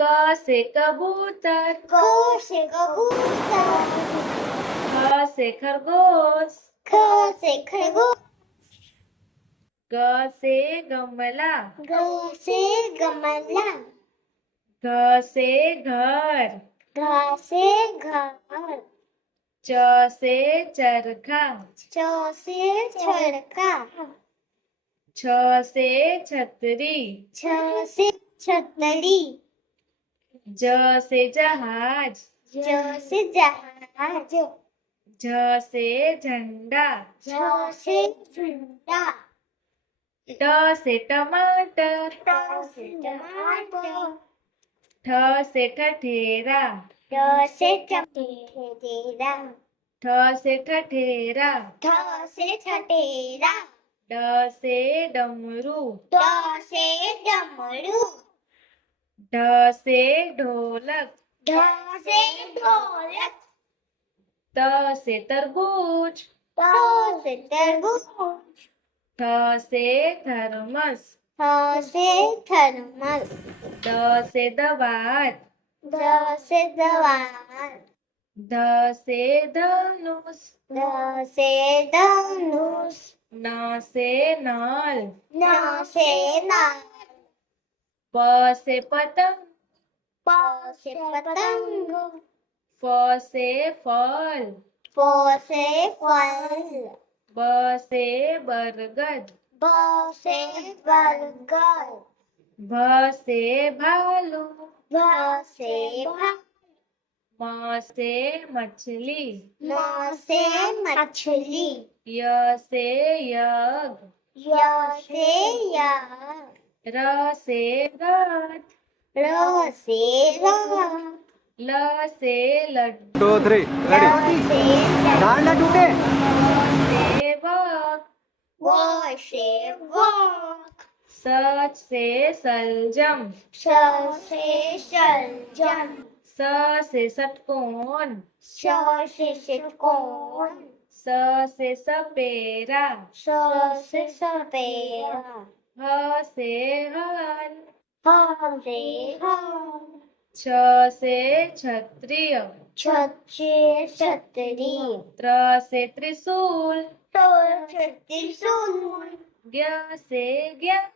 क से कबूतर, क से कबूतर, ख से खरगोश, ख से खरगोश, ग से गमला, ग से गमला, घ से घर, घ से घर, च से चरखा, च से चरखा, छ से छतरी, छ से छतरी, ज से जहाज, ज से जहाज, झ से झंडा, झ से झंडा, ट से टमाटर, ट से टमाटर, ठ से ठठेरा, ठ से ठठेरा, ठ से ठठेरा, ठ से ठठेरा, ड से डमरू, ड से डमरू, ढ से ढोलक, ढ से ढोलक, त से तरबूज, त से तरबूज, थ से थर्मस, थ से थर्मस, द से दवात, द से दवात, ध से धनुष, ध से धनुष, न से नल, न से नल, प से पतंग, प से पतंग, फ से फल, फ से फल, ब से बरगद, ब से बरगद, भ से भालू, भ से भालू, म से मछली, म से मछली, य से यज्ञ, य से यज्ञ, र से रथ, र से रथ, ल से लड्डू, 2 3 ल रेडी से डांड ना टूटे से वक, व से वक, स से सलजम, स से सलजम, स से षटकोण, स से षटकोण, स से सपेरा, स से सपेरा, ह से हल, ह से हल, छ से क्षत्रिय, छ से छतरी, त्र से त्रिशूल, ट से त्रिशूल, ज्ञ से ज्ञान,